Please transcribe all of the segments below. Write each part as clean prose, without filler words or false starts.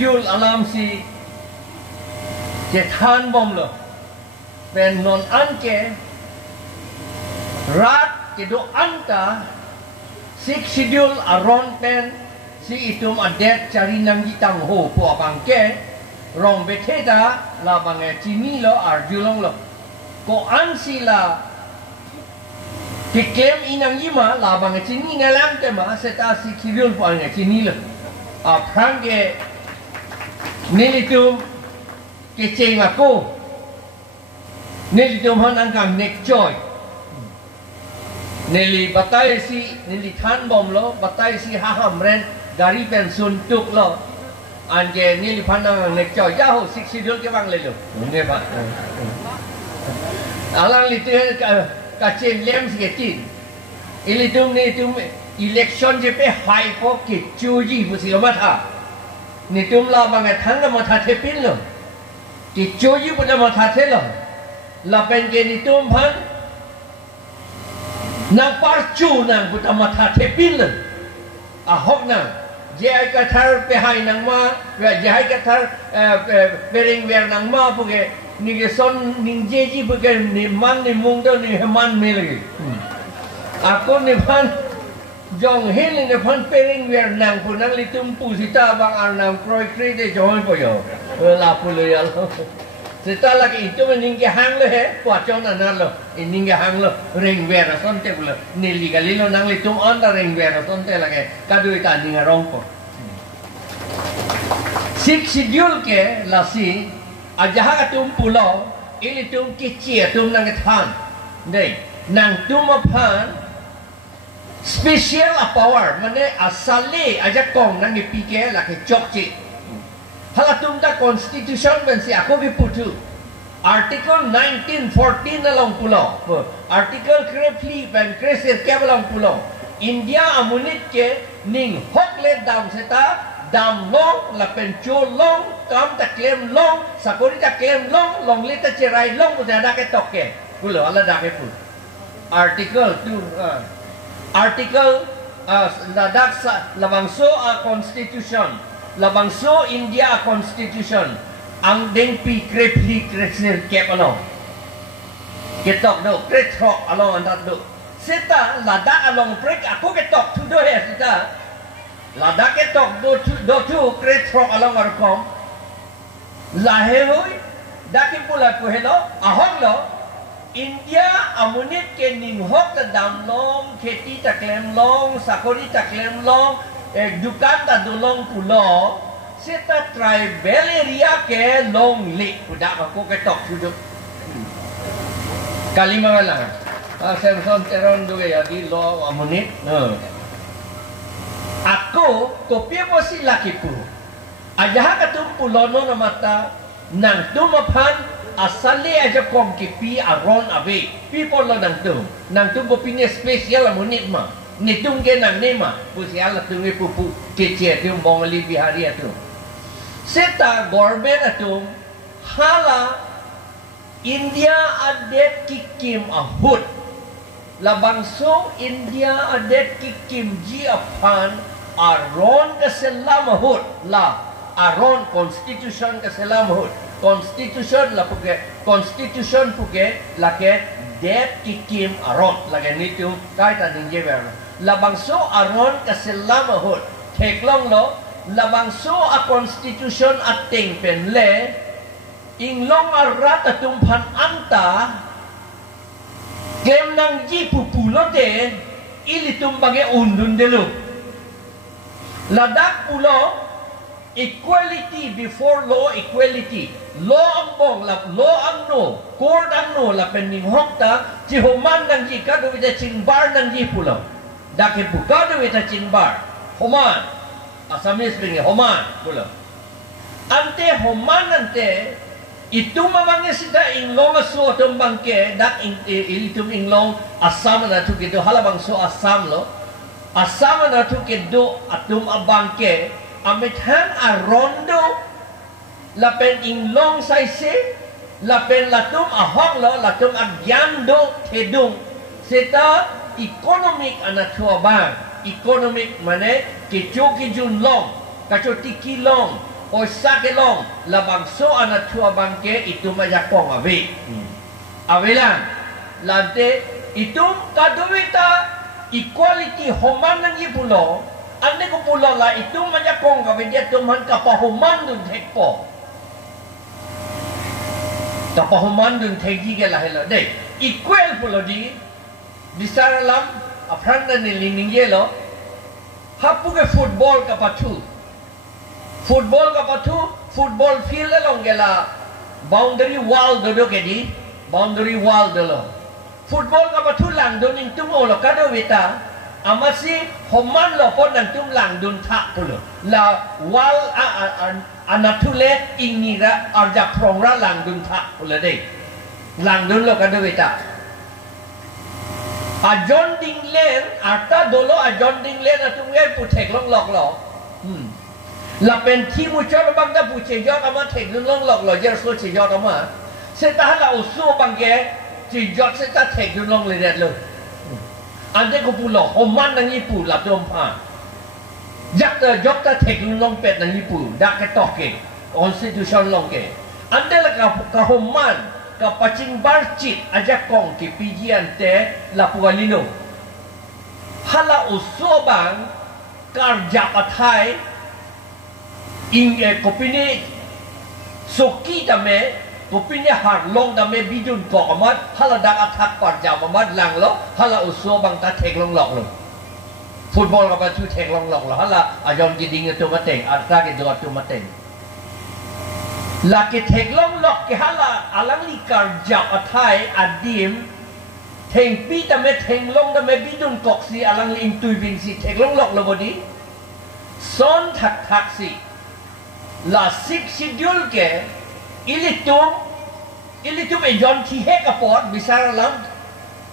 schedule alam si Jethan bom lo ben non anke rat ke do anta sik schedule aron pen si itum adet cari nang ditang ho po bangke rong beteta la bange chini lo arjulong lo ko an sila diklaim inang yima la bange chini ngalang tema seta si schedule po ange chini lo aphan ke nilitum keceng aku nilitum han angkang nek joy nili batai si nili than bom lo batai si haham ren dari pensun tuk lo anje nili pandang nek joy jaho sik sidul ke bang lelo nge ba alang litu kaceng lem siketin ilitum election je pe hai po ke chuji busi matha nitum la bang thang ma tha thepin lo ki chuji pu ma tha the lo la pen ke nitum phan nang par chu nang pu ma tha thepin lo a hok nang je ai ka thar pe hai nang ma je ai ka thar pering wer nang ma pu ke ni ke son ning je ji pu ke ni man ni mung do ni man me lagi aku ni phan jong hin ni phan pering wer nang pu nang litum pu sita bang ar nang kroi kri de joy po yo la pu le ya lo sita lagi itu ning ke hang le he po chong na lo ning ke hang lo ring wer son te pu lo ni li ga li lo nang litum on da ring wer son te lagi ka du ta ning rong po sik schedule ke la si ajaha ka tum pu lo ili tum ki chia tum nang ke than dei nang tum aphan special power mane asale aja kong nang ipike la ke chokchi hala tum da constitution ben si ako bi putu article 1914 along pulo article krepli ben kreser ke along pulo india amunit ke ning hokle dam seta dam long la pen cho long kam ta claim long sakori ta claim long long le ta cherai long bu da ke tokke pulo ala da ke pu article 2 article ladak labangso a constitution labangso india a constitution ang deng pi krepli kresner kapanong ketok do kretrok along andat do seta ladak along prek aku ketok tu do he seta ladak ketok do tu kretrok along arkom lahe hoy dakim pula ko hello ahong lo India amunit ke ninghok ta dam long kheti ta klem long sakori ta klem long dukan ta dulong pulo seta tribal area ke long li pudak aku ke tok suduk kalima wala Samson teron duge ya di lo amunit aku kopia posi laki pu aja ka tum pulo no mata nang tumaphan asale aja kong kipi aron abe people lo nang tu bopine spesial amunit ma nitung ke nang nema pusial tu pupu kece tu bongali bihari atu seta government atu hala india adet kikim ahut labangso india adet kikim ji aphan aron keselam ahut la aron constitution keselam ahut constitution la puke constitution puke la ke det kikim aron la ke nitu kai ta ding je ber la bangso aron ka selam hot theklong lo la bangso a constitution ating pen le inglong arat atum phan anta kem nang ji pupu lo te ilitum bage undun delu ladak pulo equality before law equality law ang bong la law ang no court ang no la pening hokta ji homan nang ji ka do ita chingbar nang ji pulo dake buka do ita chingbar homan asamis pingi homan pulo ante homan ante itu mamangnya sida inglong aso tong bangke dak ilitum inglong asam na tu kedo halabang so asam lo asam na tu kedo atum abangke amethan arondo lapen inglong saise lapen latum ahok lo latum agyando tedung seta economic anatua bang economic mane kichu kijun long kacho tiki long o sake long labang so ana tua bangke itu majakong abe abelan lante itu kadowita equality homan nang ipulo ande ko pulo la itu majakong abe dia tuman kapahuman dun thekpo kapahuman dun thegi ke lahelo de equal pulo di bisaralam aphan ni lining yelo hapu ke football kapatu football field long gela boundary wall do ke di boundary wall do football kapatu lang don ing tum olo kado wita amasi homan lo pon nang tum lang dun tha pulo la wall anatule ingira arja prongra lang dun tha pulo de lang dun lo kado wita Ajon ding len, ata dolo ajon ding len atungai putek long lok lo. La pen ti muchol bang da puche jot ama tek long lok lo jer so che jot ama. Se ta la usu bangge ti jot se ta tek long le det lo. Ande ko pulo homan nang ipu la dom pa. Jak ta jok ta tek long pet nang ipu dak ke tok ke constitution long ke. Ande la ka homan Kepachingbar cit ajak kong ke pijian te lapualino. Hala usobang karja patai kopini soki dame kopini harlong dame bidun kok amat hala dak atak karja amat lang lo hala usobang ta tek long lok lo. Football apa tu tek long lok lo hala ajon giding tu mateng ata ke dot tu mateng. Laki teglong lok ke hala alang li karja atai adim teng pi tame tenglong tame bidun koksi alang li intui bingsi teglong lok lo bodi son thak taksi la sik schedule ke ilitum ejon thi he kapot bisar lam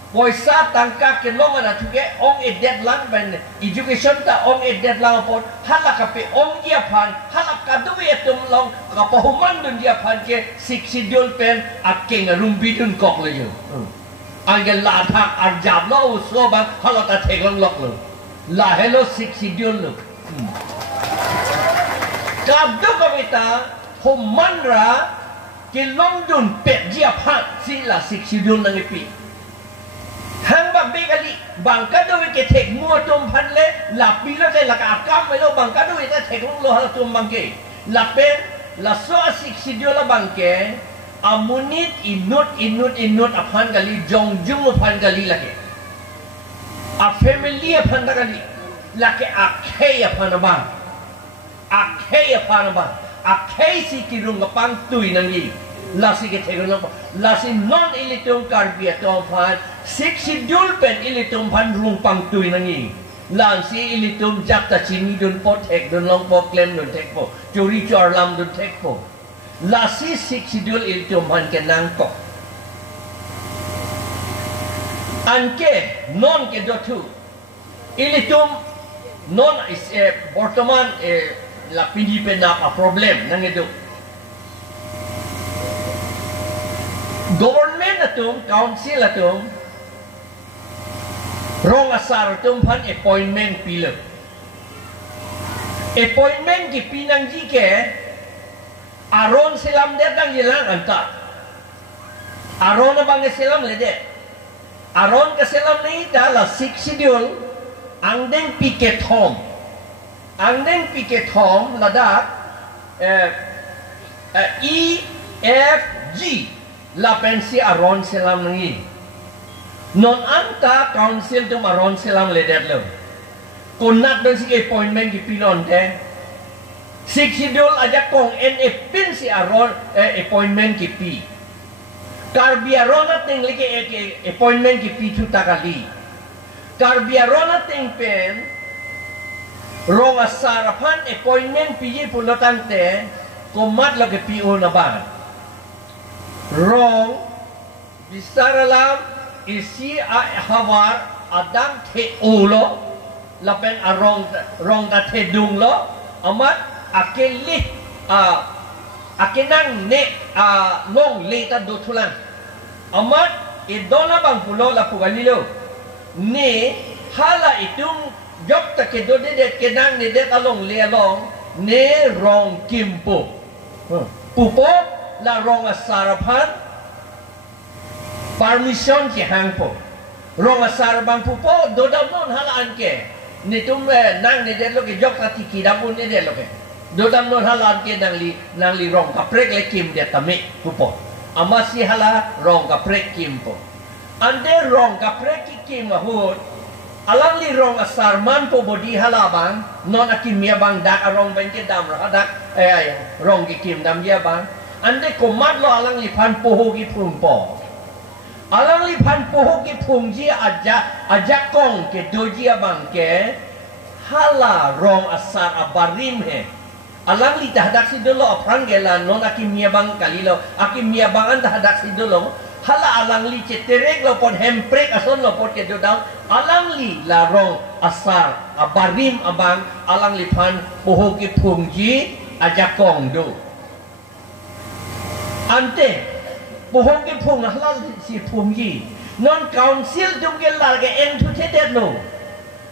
poisa tangka ke long ana thuke ong e deadline ben education ta ong e deadline pot hala kape ong ia phan hala kadui etum long kapahuman dun dia phan ke sik schedule pen akeng rumbi dun kok le yo angel la thak arjab lo so ba hala ta thegong lok lo la hello sik schedule lo kabdo kamita humanra ke long dun pet dia phan si la sik schedule nang ipi hang bang kali bangka do ke tek mua tum phan le la pi la ke la ka kam me lo bangka do ke tek lo hal tum bangke la pe la so asik sidio la bangke amunit inut aphan kali jong aphan kali lage a family aphan kali lake akhei aphan bang akhei si kirung kapang tui nangi lasi ke tek lo lasi non ilitung karbia to phan sik schedule pen ilitum pan rumpang tui nangi lansi ilitum jakta chini dun pot tek dun long po klem dun tek po curi chor lam dun tek po lasi sik schedule ilitum pan ke nang po anke non ke dotu ilitum non is bortoman la pindi pen na problem nang edu government atum council atum rong asar tumpan appointment pilih appointment ki pinang jike aron silam datang jelang anta aron abang silam lede aron ke silam ni dah sik schedule angdeng piket home ladak EFG la pensi aron silam ni non anta council tu maron silam ledet lo kunat dan si appointment ki pilon te sik schedule ajak kong pin si aron appointment ki pi karbiarona ting lagi appointment ki pi tu takali karbiarona ting pen rong asarapan appointment pi pulotan te komat lo ke pi na ba rong bisaralam isi hawar adang te ulo lapen rong ta te dung lo amat akeli akenang ne long le ta do tulang amat idona bang pulo la pugalilo ne hala itung job ta ke do de kenang ne de along le along ne rong kimpo pupo la rong asarapan permission ki hangpo rong asarabang pupo dodam non halaan ke ni tum nang ni de lo ke jok tati ki damun ni de lo ke dodam non halaan ke nang li rong kaprek le kim de tame pupo amasi hala rong kaprek kimpo ande rong kaprek ki kim ahut alang li rong asarman po bodi halabang non akimia bang dak arong bengke dam ra dak rong ki kim dam ya bang ande komat lo alang li pan poho ki pumpo alang li pan poho ki pumji aja kong ke doji abang ke hala rong asar abarim he alang li tahdak si dolo aphan gela non akimia bang kalilo akimia bang an tahdak si dolo hala alang li ceterek lo pon hemprek ason lo pon ke dodang alang li la rong asar abarim abang alang li pan poho ki pumji aja kong do ante poho ki pung hala si pumji non council dum ke la ke en tu tedet lo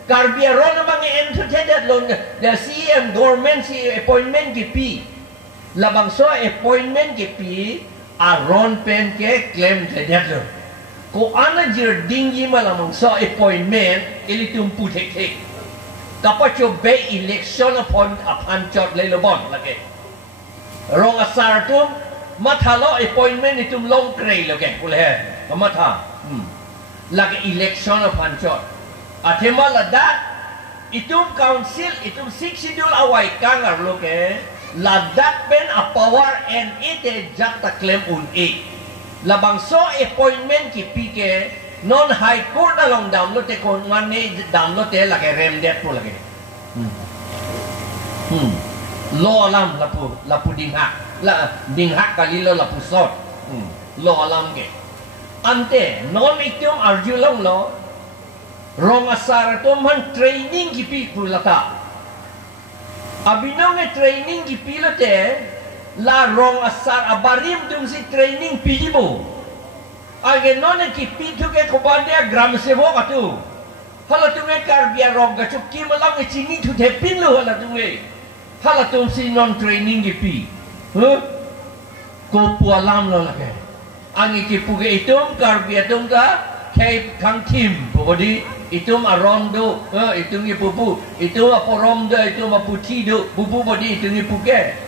karbia ron abang en tu tedet lo the CM government si appointment ki pi labang so appointment ki pi aron pen ke claim tedet lo ko ana jir dingi malamang so appointment ili tumpu tek kapacho be election upon aphan chot le lobon lage rong asar tum mathalo appointment itum long krei lage pule kamatha lage election upon chot athema lada itum council itum six schedule awai kangar loke ladak pen a power and it jak ta claim un e labang so appointment ki pike non high court along download te kon ngane download te lage rem det po lage lo alam lapu dingha kalilo lapu sot lo alam ke ante non itum arjulong lo rong asar to man training ki pi pulata abinong training ki pilote la rong asar abarim dum si training pijibo age non ki pitu ke kobandia gram sevo katu hala tunge kar bia rong ga chukki malang chingi tu de pin lo hala tunge hala tum si non training ki pi ko pualam lo lage angi ki puge itum kar bia tum ga kai kang tim bodi itum arondo itum ni pupu itum aporom do itum aputi do bubu bodi itum ni puge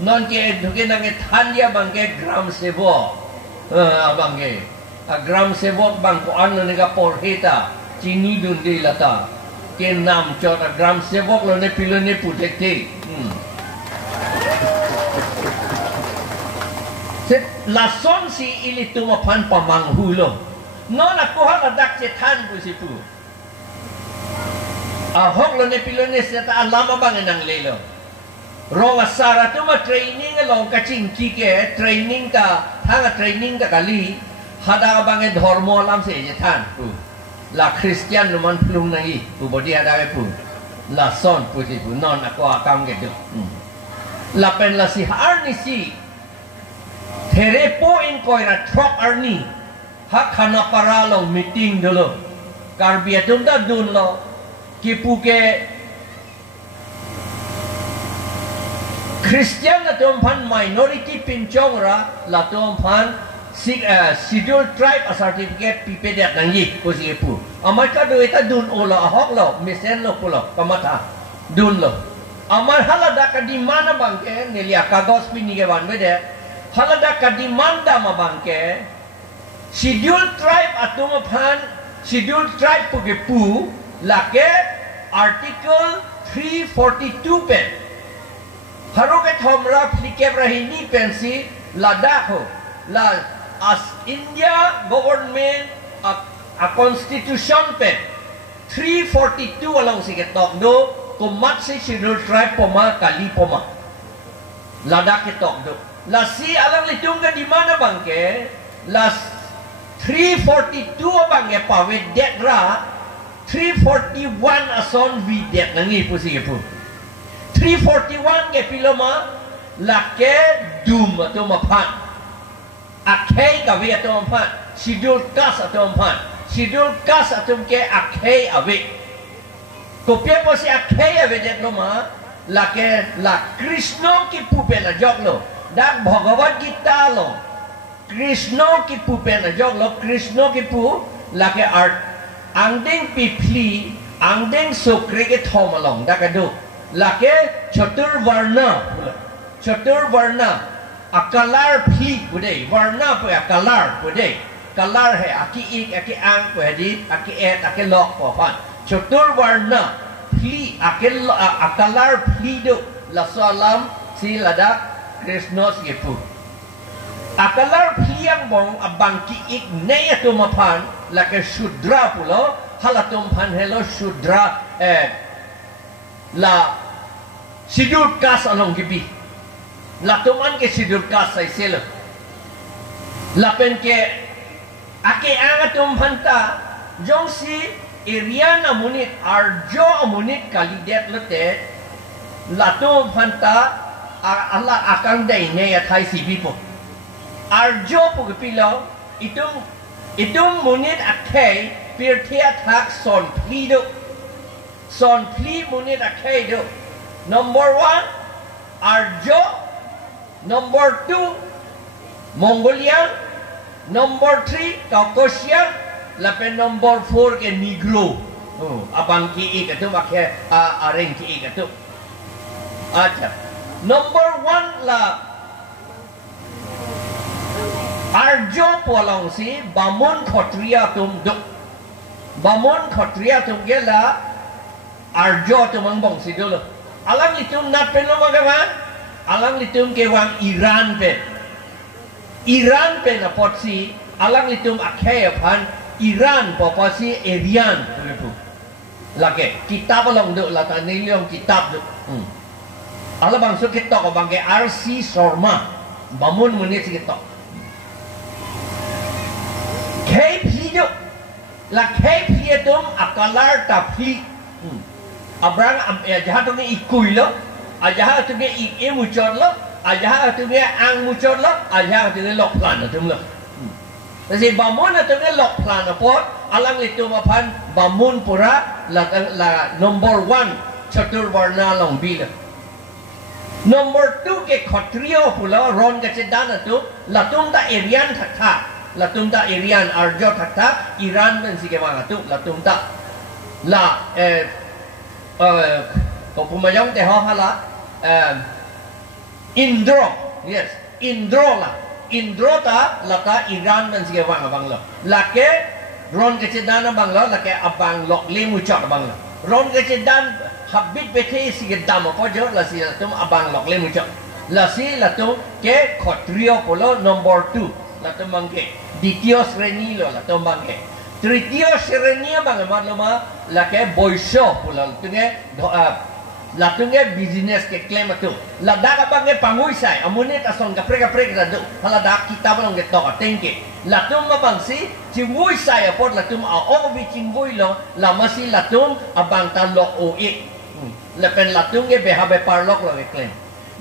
non ke duke nang thanya bangke gram sevo bangke gram sevo bang ko an ne ga porheta chini dundi lata ke nam chot gram sevo lo ne pilo ne putekte set lason si ili tuma pan pamanghu lo non aku hal dak cetan pu sipu hok lo ne pilo ne seta alama bang nang lelo rong asara tu ma training long kacing kike training ta thang training ta kali hada bange dharma lam se je than pu la christian man plung nai pu bodi hada pu la son pu si pu non aku akam ke du la pen la si har ni si there po in koira trop arni ha khana para long meeting dolo karbia tum da dun lo ki pu ke Christian la tumphan minority pinchong ra la tumphan schedule tribe a certificate pipe det nang yi ko si pu amar ka do eta dun ola hok lo misen lo pulo kamata dun lo amar halada ka di mana bangke nelia kagos pini ke wan bede halada ka di manda ma bangke schedule tribe atumaphan schedule tribe pu ke pu la ke article 342 pen Haro ke thomra plikep rahini pensi ladakho la as India government a constitution pe 342 along si ketok do kumat si schedule tribe poma kali poma ladak ketok do la si alang litung ka di mana bangke la 342 bangke pawet det ra 341 ason vi det nangi pusi ke pu 341 ke piloma lake dum atau mapan akhei kawe atau mapan sidul kas atau mapan sidul kas atau ke akhei awe kopia posi akhei awe jet loma lake la Krishna ki pupena joglo dak Bhagavad Gita lo Krishna ki pupena joglo Krishna ki pu lake art angdeng pipli angdeng sukri ke thomalong dakadu lake chatur varna akalar phi budai varna pu akalar budai kalar hai aki ik aki ang pu hadi aki et aki lok po pan chatur varna phi akalar phi do la salam si ladak Krishna si pu akalar phi yang bong abang ki ik ne atumapan lake shudra pulo halatum pan hello shudra la sidul kas along gibi la tuman ke sidul kas sai sel la pen ke ake angatum phanta jong si area na munit arjo munit kalidet lote la tum phanta ala akang dai ne ya thai si bipo arjo pu pilo itum munit akhei pir thia thak son plido son pli munit akhei do number 1 arjo number 2 Mongolian number 3 Caucasian lapen number 4 ke Negro abang ki ik tu akhei areng ki ik tu acha number 1 la arjo polong si bamun khotriya tum duk bamun khotriya tum gela arjo tum ang bong si dulu alang litum nat pen lo magaman alang litum ke wang Iran pen apot si alang litum akhei aphan Iran popot si Arian lake kitab along duk la ta niliong kitab duk ala bang so kitok bang ke RC Sharma bamun munit si kitok kei phi duk la kei phi tum akalar ta phi abrang jahat tu ni ikui lo ajahat tu ni ik mucot lo ajahat tu ni ang mucot lo ajahat tu ni lok plan tu lo jadi bamun tu ni lok plan apot alang itu mapan bamun pura la number 1 chatur varna long bila number 2 ke khatrio pula ron ke cedan tu la tum ta Arian thakha la tum ta Arian arjo thakha Iran men si ke wang tu la tum ta la ko pumayong te ho hala Indro yes Indro ta laka Iran men sige wang abang lo lake ron ke cedan abang lo lake abang lok lemu chot abang lo ron ke cedan habit bete sige dam ko jo la si tum abang lok lemu chot la si la tum ke khotrio polo number 2 la tum mangke ditio sreni lo la tum mangke tritio sreni abang ma lake boisho polo tunge la tunge business ke claim tu la da ka bange pangui sai amune ta song ka preka da do hala da kita balong ke to tengke la tum ma bang si chingui sai apot la tum a o vi chingui lo la masi la tum abang ta lo o e la pen la tunge be ha be parlok lo ke claim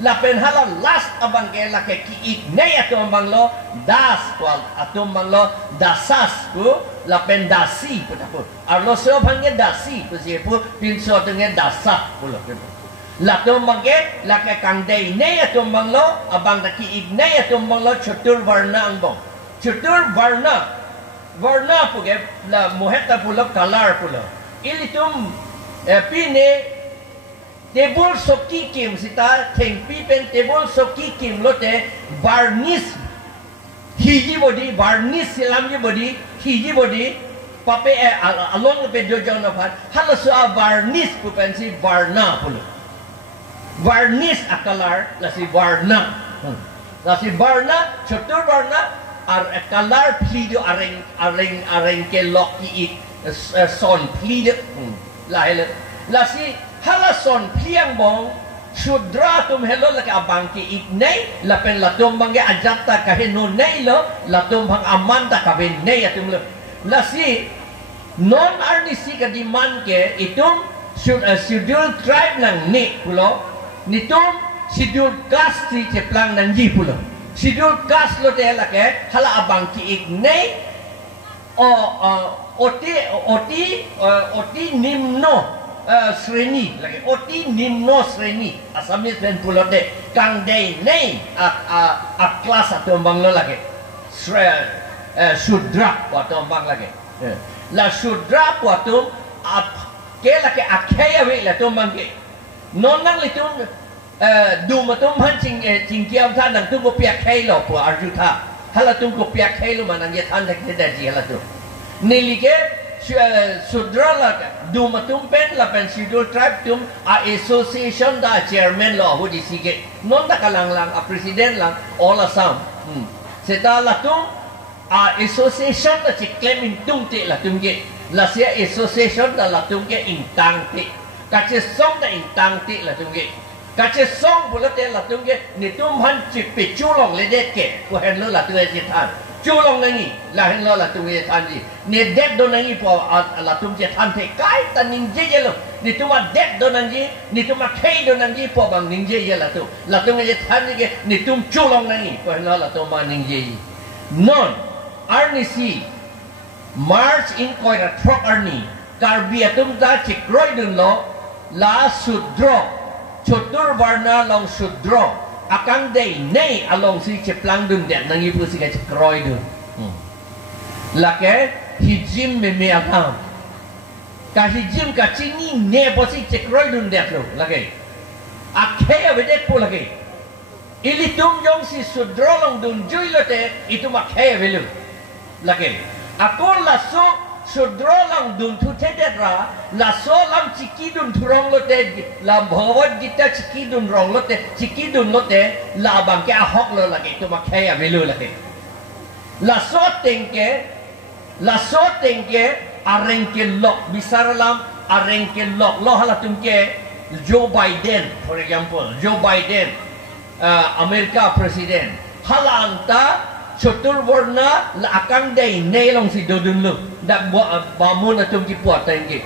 la pen hala last abang ke la ke ki ik ne atum bang lo das kwal atum bang lo dasas ku la pen dasi pun apa arlo so panggil dasi tu siapa pin so dengan dasah pula la tu mangke la ke kang dei ne tu manglo abang taki igne tu manglo chatur varna angbong chatur varna puge la moheta pula kalar pula ilitum pine tebul soki kim sita thengpi pen tebul soki kim lote varnish hiji body varnish silam je body hiji body pape along pe jojo na phat hala so varnish pu pensi varna pulu varnish akalar la si varna chatur varna ar akalar plido areng ke lok i son plido la si hala son pliang bong Shudra tum hello la ka abang ki iknei la pen la tum bangge ajata ka henu nei lo la tum bang amanta ka ben nei atum lo la si non arnisi ka diman ke itum schedule tribe nang ni pulo nitum schedule caste ti ceplang nang ji pulo schedule caste lo te la ke hala abang ki iknei oti nimno sreni lagi oti nimno sreni Asamis pen pulo de kang de nei kelas atau banglo lagi sudra atau bang lagi la sudra atau ke lagi akhei awe la tu bang ke non nang le tu du ma tu han ching kiam than nang tu ko piak khei lo po arjuta hala tu ko piak khei lo manang ye than dak de ji hala tu nili ke sudra la du matum pen la pen sidul tribe tum a association da chairman lo hu di sige non da kalang lang a president lang all Assam seta la tum a association da chi claim in tum te la tum ge la sia association da la tum ge in tang te ka che song da in tang te la tum ge ka che song bu la te la tum ge ni tum han chi pe chu long le de ke ku hen lo la tu e than chu long nangi la hen lo la tum ye than ji ni det do nangi po la tum je than the kai ta ning je ye lo ni tum a det do nangi ni tum a khei do nangi po bang ning je ye la tum ye than ni ke ni tum chu long nangi po hen lo la tum ma ning je non arni si march in koi ra trok arni karbia tum da chi kroi dun lo la sudro chotur varna long sudro akang day nay along si cheplang dun det nangi pu si ka kroi dun lake hijim me agam ka hijim ka chini ne po si kroi dun det lo lake akhei avedet po lake ili tum jong si sudro long dun jui lo te itu akhei avelu lake akon la so sudro lang dun tu tedet ra la so lam chiki dun thurong lo te la bhagavad gita chiki dun rong lo te chiki dun lo te la bang ke ahok lo lagi tu makhei avelu lagi la so tengke areng ke lok bisaralam areng ke lok lo hala tum ke Joe Biden for example Joe Biden America president hala anta chotur warna la akang day nei long si dodun lu dak bamun atum ki puat tengki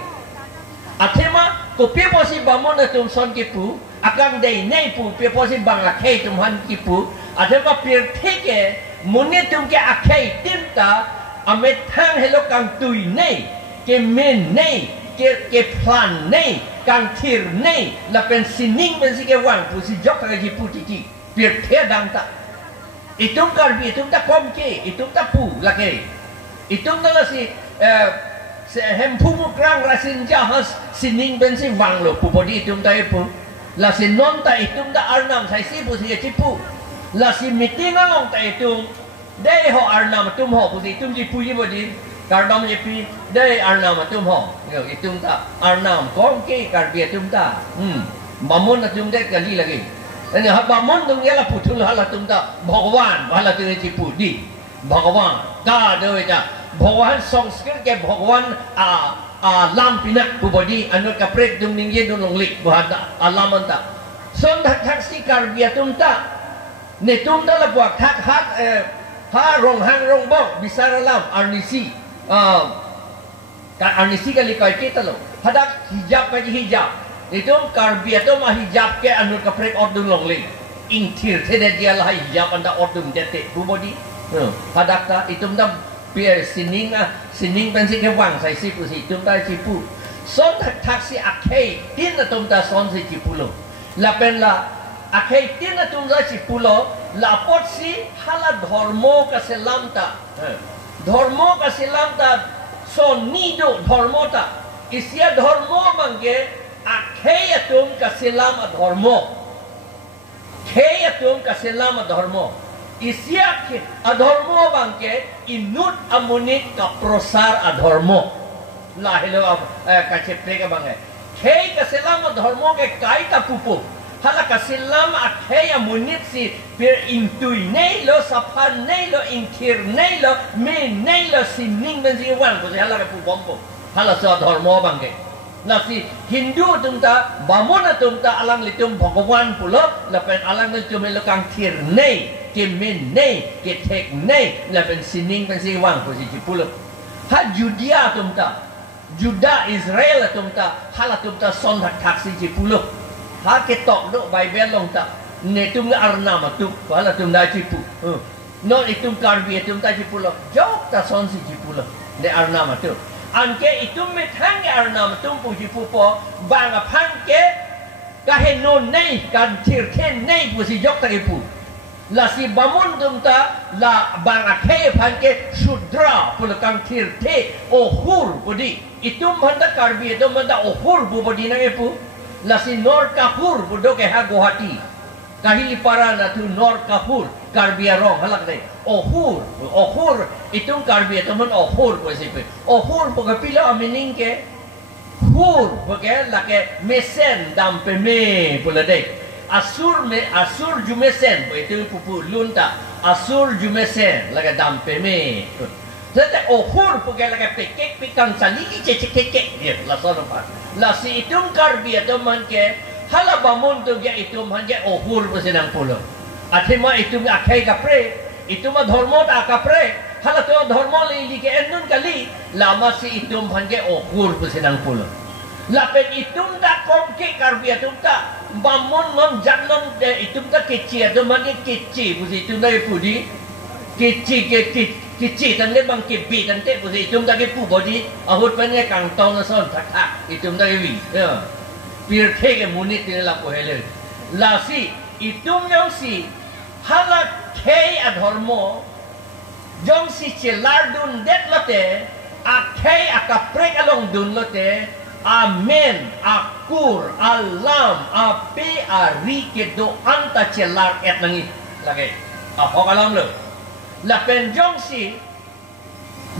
athema ko pe posi bamun atum son ki pu akang day nei pu pe posi bang akhei tum han ki pu athema pir theke muni tum ke akhei tinta amet thang helo kang tui nei ke men nei ke plan nei kang thir nei la pen sining ben si ke wang pu si jok ka ki pu ti pir the dang ta itum karbi itum ta komke itum ta pu lake itum na la si hem pu mu krang rasin jahas sining ben si wang lo pu bodi itum ta pu la si non ta itum ta arnam sai si pu si ti pu la si meeting along ta itum dei ho arnam tum ho pu si tum ji pu ji bodi kardam ji pi dei arnam tum ho itum ta arnam komke karbi itum ta mamun tum de kali lagi ini bamun tu ialah putul hala tumta Bhagawan hala tu ni pudi Bhagawan dah dewe dah Bhagawan Sanskrit ke Bhagawan lam pinak body anu kapret dung ningye dung longlik bahada alam anta son thak si karbia tumta ne tumta la buat hak ha rong hang rong bok bisaralam arnisi arnisi kali kai kita lo hadak hijab kaji hijab itu karbia tu mah hijab ke anu kapret ordung longling intir tidak dia lah hijab anda ordung detek body hadak ta itu dah biar sining pensi ke wang sai si pu si tum ta si pu son thak si akhei tin na tum ta son si pu lo la pen la akhei tin na tum ta si pu lo la pot si hala dharmo ka selam ta dharmo ka selam ta son nido dharmo ta isia dharmo mangge akhei tum ka selam dharmo khei tum ka selam dharmo isya ke adharmo bangke inut amunit ka prosar adharmo lahilo ka chepre ka bangai khei ka selam adharmo ke kai ta pupu hala ka selam akhei amunit si per intui nei lo sapan nei lo intir nei lo me nei lo sining ben si wan ko hala ka pu bompo hala so adharmo bangke nasi Hindu tumta bamuna tumta alang litum Bhagawan pulo lapen alang litum lokang tir nei ke men nei ke tek nei lapen sining pen si wang posisi pulo ha Judea tumta Juda Israel tumta hala tumta son thak si pulo ha ke tok do Bible long ta ne tum arna matu hala tum da ci pu no itum karbi tum ta ci pulo jok ta son si pulo de arna matu Anke itu metang ke arnam tumpu jipupo bang aphan ke kahe non nei kan tirken nei pusi jok takipu. La si bamun tumta la bang akhei aphan ke sudra pulakang tirte ohur pudi. Itu manda karbi itu manda ohur budi nang epu. La si nor kahur budo ke ha Guwahati. Kahili para na tu nor kahur karbi arong halak deh. Ohur itong karbi itu man ohur po sipe. Ohur po kapila amining ke hur po ke lake mesen dampe me pula deh. Asur jumesen po itu pupu lunta. Asur jumesen lake dampe me. Jadi ohur po ke lake pekek pikang saliki cecek kekek dia lasono pa. Lasi itong karbi itu man ke halabamun tu dia itu man ke ohur po sinang pulo. Athema itu akhei kapre. Itu mah dharma tak kapre. Hala tu dharma li ke endun kali lama si itum hange okur pusinang pulo. Lapen itum tak komke karbia tum tak bamun ngom jannon de itum tak kecil tu mana kecil pusi itum tak pudi kecil tande bang kebi tande pusi itum tak pu body ahut panye kang tong son tak itum tak wi. Pir ke munit ni la pohele. Lasi itum yang si hala akhei adhormo jong si celar dun det lote akhei akaprek along dun lote amen akur alam ape ari ke do anta celar et nangi lagi hok alam lo lapen jong si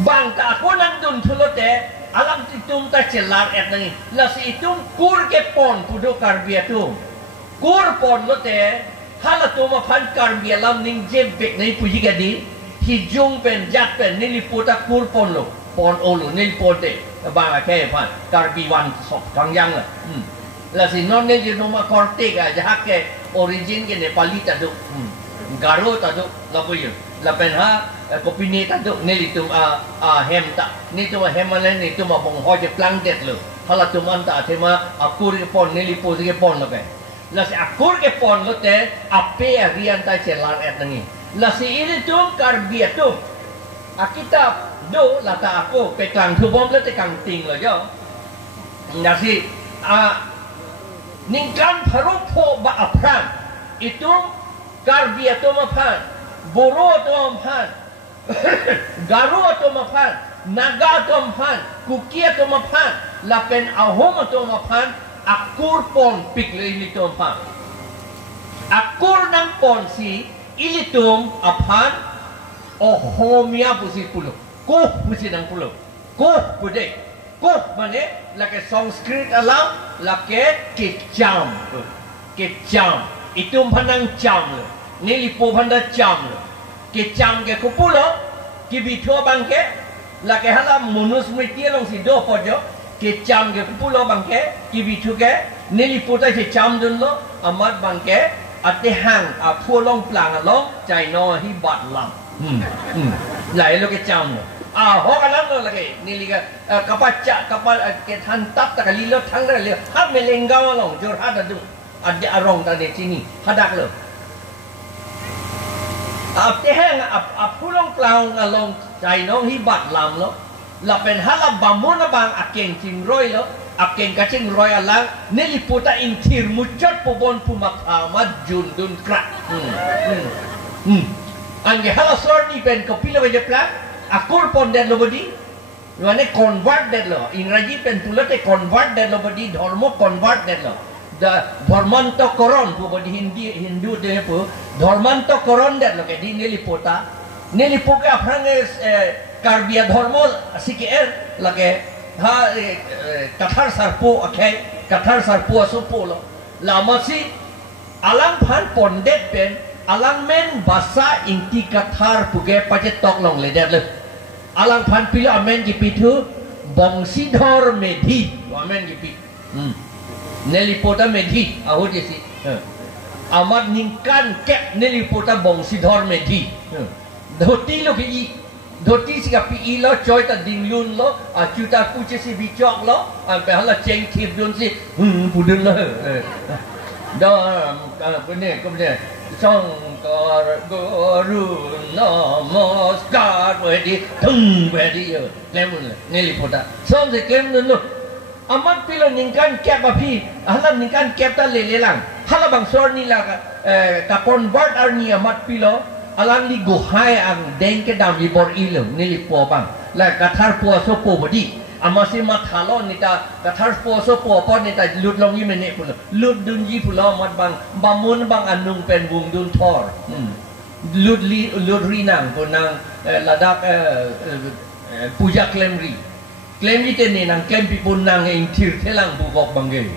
bang ka aku nang dun thulote alam titum ta celar et nangi la si itum kur ke pon pudo karbiatum kur pon lote hala tu ma phan karbi alam ning jebek nei puji gadi hijung pen jat pen niliputa kur pon lo pon olu nilipote bang akhei phan karbi wan sok kang yang la la si non ne je no ma korte ga jahak ke origin ke nepali ta do garo ta do la puyo la pen ha kopine ta do nilitum hem ta ni tu hem malen ni tu ma bong ho je plang det lo hala tu man ta thema akur pon nilipote ke pon lo ke Lasi akur ke pon lote ape arian ta celar et nangi. Lasi ini tum karbi tu. Akita do lata aku peklang tu bom lote kang ting lo jo. Lasi ningkan parupo ba aphan itu karbi tu aphan boro tu aphan garu tu aphan naga tu aphan kukia tu aphan lapen ahom tu aphan akur pon pik le ilitum pa. Akur ng pon si ilitum aphan ohomia pusi pulo. Kuh pusi ng pulo. Kuh pude. Kuh mane lake Sanskrit alam lake kecam. Kecam. Itum panang cam lo. Nilipo panda cam lo. Kecam ke kupulo kibito bangke lake halam munus miti long si do pojo. Kecam ke pulau bangke kibitu ke niliputa ke cam dun lo amat bangke ate hang pulong plang along China hi bat lam lai lo ke cam lo ho kalam lo lagi niliga kapaca kapal ke tantap tak lilo thang da lilo ha melenggaw long jor hada du ade arong ta de sini hadak lo ate hang pulong plang along China hi bat lam lo lapen hala bamun bang akeng cing roy lo akeng kacing roy alang niliputa intir mucot pobon pumakhamat jundun krak ange hala sorni pen kopila baje plan akur pon den lo bodi wane convert den lo ingraji pen tulate convert den lo bodi dharma convert den lo da dharmanto koron pu bodi hindu de pu dharmanto koron den lo ke di niliputa nilipuke aprange Karbia dharma sikir lage ha kathar sarpo akhei kathar sarpo asopo lo lama si alang phan pondet pen alang men basa inti kathar puge paje tok long le det le alang phan pila amen gi pitu bongsidhor medhi amen gi pi nelipota medhi aho desi amat ningkan kep nelipota bongsidhor medhi dhoti lo ki dhoti si kapi ilo choy ta dinglun lo chuta puche si bichok lo pe hala cheng thip dun si pudun lo do pune Sangkar Guru Namaskar Wedi Tung Wedi yo Lemun Neli Pota Som se klem nu Amat pilo ningkan kep api Halam ningkan kep ta lelelang Hala bang sor ni la ka convert ar ni amat pilo Alang li gohai ang deng ke dam li bor ilung Neli po bang La kathar po so po bodi Amasi mathalo nita kathar po so po nita lut long yi mene pulo lut dunji pulo mat bang bamun bang anung pen bung dun thor lut rinang ko nang ladak puja klemri te ne nang klem pi pun nang ing thir thelang bu gok bangge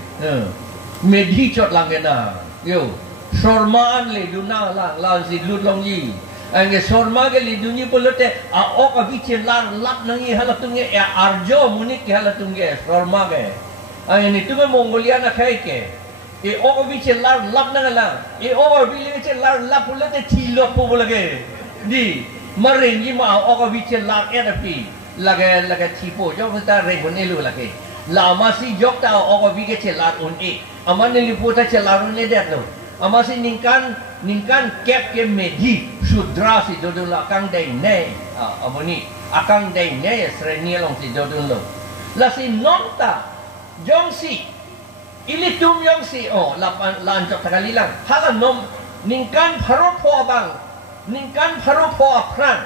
medhi chot lang na yo shorma an le duna la si lut long yi Angge sorma ke li dunia polote a ok abi celar lap nangi halatungge ya arjo munik ke halatungge sorma ke angge ni tume Mongolia na khai ke e ok abi celar lap nangala e ok abi li celar lap polote thilo po lage di marengi ma ok abi celar edapi lage thipo jo ta re bonelu lage la masi jok ta ok abi ke celar un e amane li pota celar un le det lo amasi ningkan kep ke medhi sudra si dodun la akang dai ne amoni akang dai ne sreni long si dodun lo la si nonta jong si ili tum yong si lan jok takali lang hala nom ningkan pharo pho bang ningkan pharo pho aphan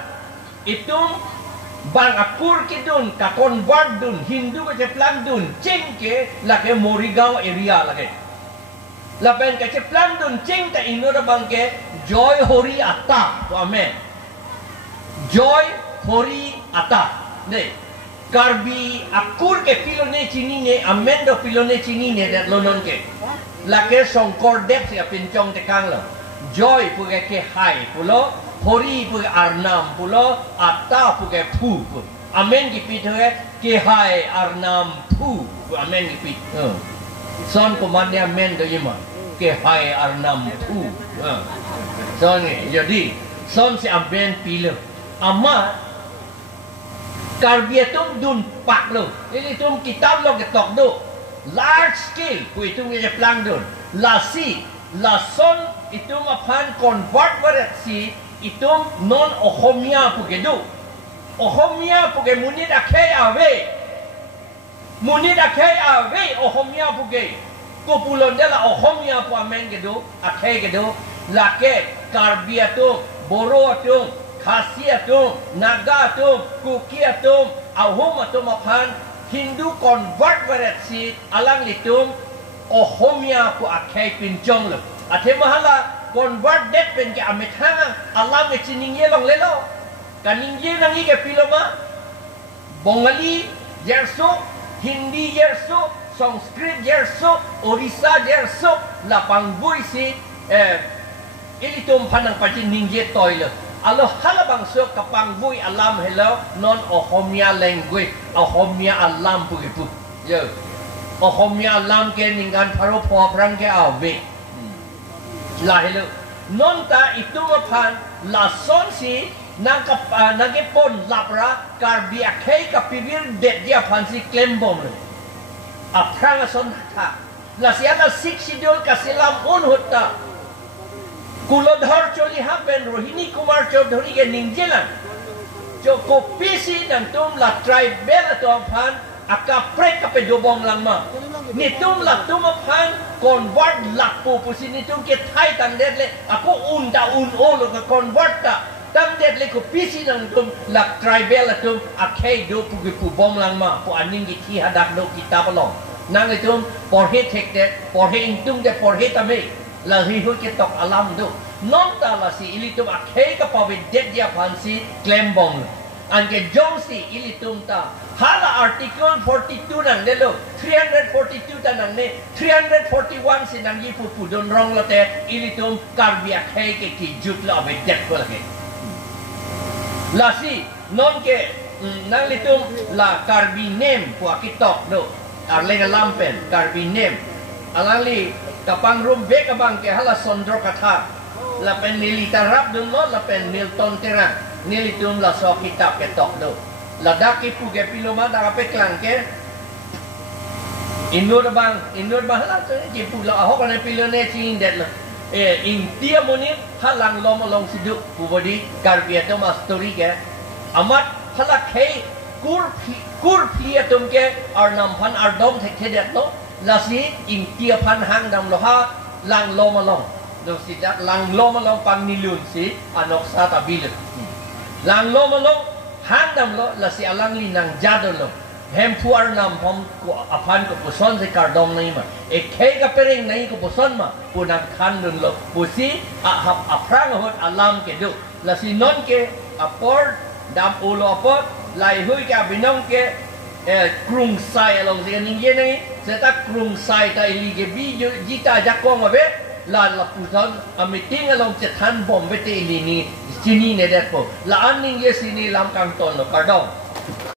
itum bang akur kidun ka convert dun hindu ke plan dun cengke la ke morigao area la ke Lapen ke ceplan dun cing ta ino da bangke joy hori ata to amen joy hori ata ne karbi akur ke pilone chini ne amen do pilone chini ne dat lonon ke la ke songkor dep si apin chong te kang lo joy pu ke hai pulo hori pu arnam pulo ata pu ke phu amen ki pi the ke hai arnam phu amen ki pi son komande amen do yima ke hai arnam tu so ni jadi som si aben pilo ama karbietum dun pak lo ini tum kitab lo ke tok do large scale ku itu nge plang dun la si la son itu aphan convert warat si itu non ohomia pu ke do ohomia pu ke munit akhei ohomia pu ke Kupulon dela ohomia po amen gedo akhei gedo lake karbiatum boroatum khasiatum nagatum kukiatum ahomatum aphan hindu convert varetsi alang litum ohomia po akhei pinjong lo athe mahala convert det pen ke amethanga alam ke chiningye long lelo kaningye nangi ke piloma bongali yerso hindi yerso Sanskrit yerso, Orissa yerso, lapanggui si ilitum panang pacin ningje toilet. Alo halabang so kapanggui alam hello non ohomia language, ohomia alam pugipu. Yo, ohomia alam ke ninggan paro poprang ke awe. La hello, non ta itu mapan la son si nagipon lapra karbi akhei kapibir det dia pansi klembom. Aprang son ta la siaga siksidol kasilam un hutta kulodhar choli haben rohini kumar chaudhuri ke ningjelan jo kopisi dan tum la tribal to aphan akaprek kape dobong langma ni tum la tum aphan convert lakpo pusini tum ke thai tan le ako unda un olo ka convert ta tam det le kopisi dan tum la tribal tum akhei do pu bom langma po aning ki thi hadak do kitab long nang itum porhe tek det porhe intum de porhe tame la rihu ke tok alam do non ta la si ilitum akhei ka pawi det dia phansi klembong anke jongsi ilitum ta hala article 42 nang de lo 342 ta nang ne 341 si nang yi pu don rong lo te ilitum karbi akhei ke ki jut la be det ko lage la si non ke nang litum la karbi nem pu akitok do arlenga lampen karbi nem alali kapang rum be kabang ke hala sondro katha la pen milita rap dun lo la pen milton terang nilitum la so kitab ke tok do la daki pu ge piloma da pe klang ke inur bang la ke ji pu la ho kan pilone ching det la ing dia monit halang lom long siduk pubodi karbia to ma story ke amat hala khei kur phia tum ke ar nam phan ar dom thek the det lo lasi ing tia phan hang dam lo ha lang lom long do si dat lang lom long pang nilun si anok sa tabil lang lom long hang dam lo lasi alang li nang jadol lo hem puar nam pom ko aphan ko puson se kar dom nai ma e khei ka pereng nai ko puson ma punang khan dun lo pusi a hap aprang hot alam ke du lasi non ke apor dam ulo apot lai hui ka binong ke krung sai along se ning ye nai se ta krung sai ta ili ke bi jita jakong abe la la puson amiting along che than bom be te ili ni chini ne det po la an ning ye sini lam kang ton lo kar dom